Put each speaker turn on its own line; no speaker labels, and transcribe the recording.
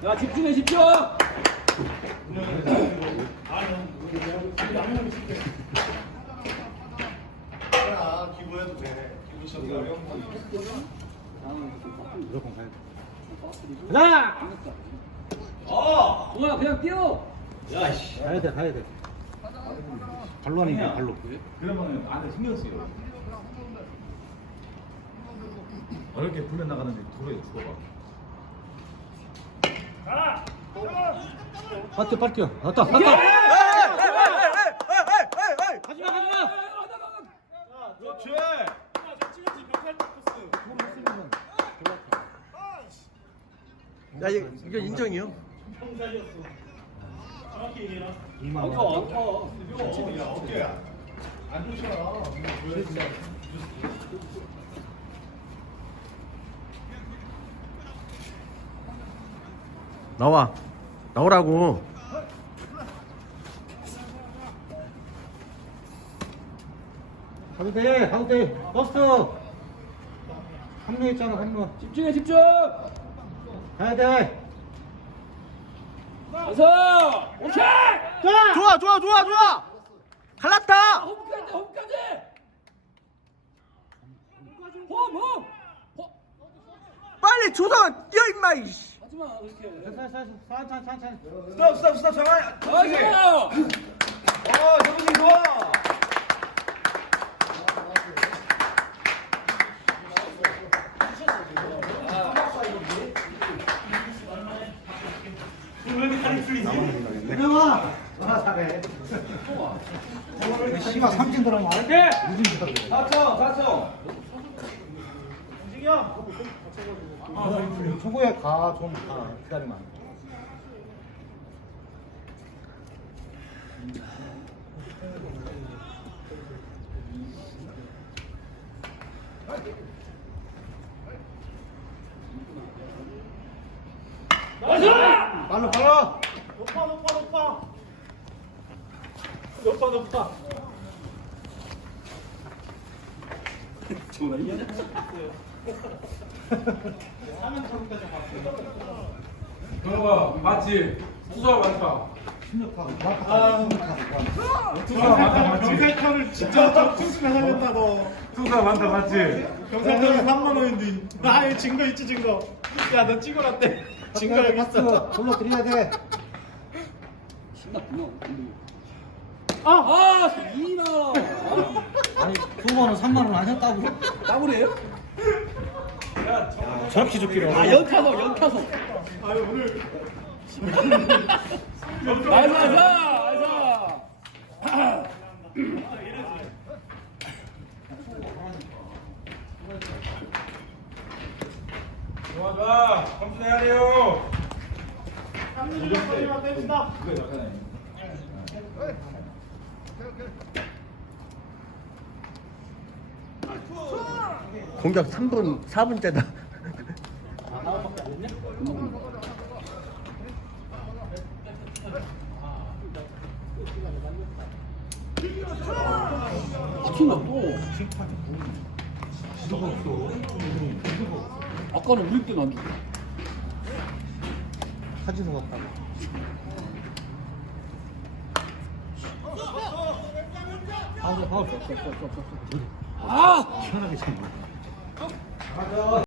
야, 집중해, 집중!
기부해도 돼. 기부 치는 거 어려운 거.
무조건 가야 돼.
가자!
어!
동아, 그냥 뛰어!
야, 씨.
가야 돼, 가야 돼. 발로 하는 게 발로.
그러면 안에 신경 쓰여. 어렵게 불려 나가는데 도로에 죽어봐.
빠뜨, 빠뜨. 왔다, 왔다.
가지마, 가지마!
그렇지.
야 이거 인정이요?
이만
안
원.
타.
야, 어깨야. 안 좋잖아.
나오라고.
가도 돼, 가도 돼. 버스. 합류했잖아, 합류.
집중해, 집중!
가야 돼.
가서! 오케이!
좋아 갈랐다.
홈까지, 홈까지! 홈, 홈!
빨리 조성아 뛰어 임마 이씨.
하지마, 그렇게.
산산.
스톱, 잠깐만.
나이스!
정신 좋아.
유명아. 잘해. 씨발 삼진 들어가면 안 돼.
사청.
초구에 가, 좀 가. 기다리면 안 돼.
나이스!
빨로, 빨로.
정말 이해하냐?
동호가 맞지? 수사 많다. 수사 많다 맞지?
경찰차를 진짜 투수를 하겠다 너.
수사 많다 맞지?
경찰차가 3만 원인데. 나 증거 있지 증거. 야 너 찍어놨대. 증거 여기 있어.
불러드려야 돼.
신났구나. 아, 이나.
아니, 2번은 3만 원 하셨다고?
더블이에요?
저렇게 줬기로.
아, 연타석, 연타석.
아유 오늘.
나이스, 나이스, 나이스.
좋아. 검진해야 돼요.
뺀다.
공격 3분 4분째다.
시킨다 또. 아까는 우리 때는 안 줬어.
사진 먹었다.
아!
편하게 참.